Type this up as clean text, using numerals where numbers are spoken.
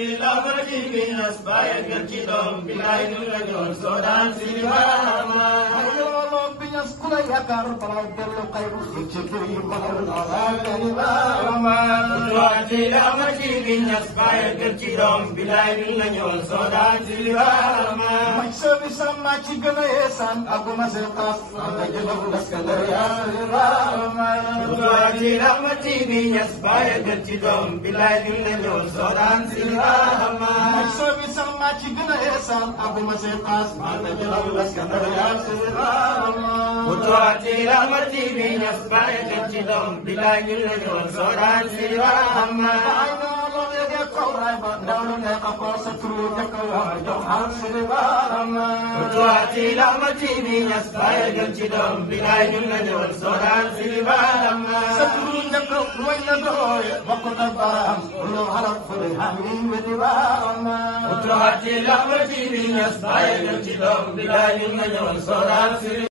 ci lama ci bi ñas baye gën ci doom bi lay ñu la ñoon soo daan si baama ayolo bi ñas ku la yaakaar bala dellu xayru ci fi bala la kani baama ci lama ci bi ñas baye gën ci doom bi lay ñu la ñoon soo daan si baama may sabi sama ci gën a yeesaan aguma se xaas nga jëlaw laskandar yaa si baama ci lama ci bi ñas baye gën ci doom bi lay ñu la ñoon soo daan si baama may sabi sama ci gën a yeesaan aguma se xaas nga jëlaw laskandar yaa si baama ci lama ci bi ñas baye gën ci doom bi lay ñu la ñoon soo daan si baama ay noonu yege kawraay ba ndaw lu ne ko sa turu jëkk waa jox am si baama ci lama ci bi ñas baye gën ci doom bi lay ñu la ñoon soo daan si baama sa turu njëkk way na dooye bokk na baram lu xarab fu ne amin wedi baama ci lama ci bi ñas baye gën ci doom bi lay ñu la ñoon soo daan si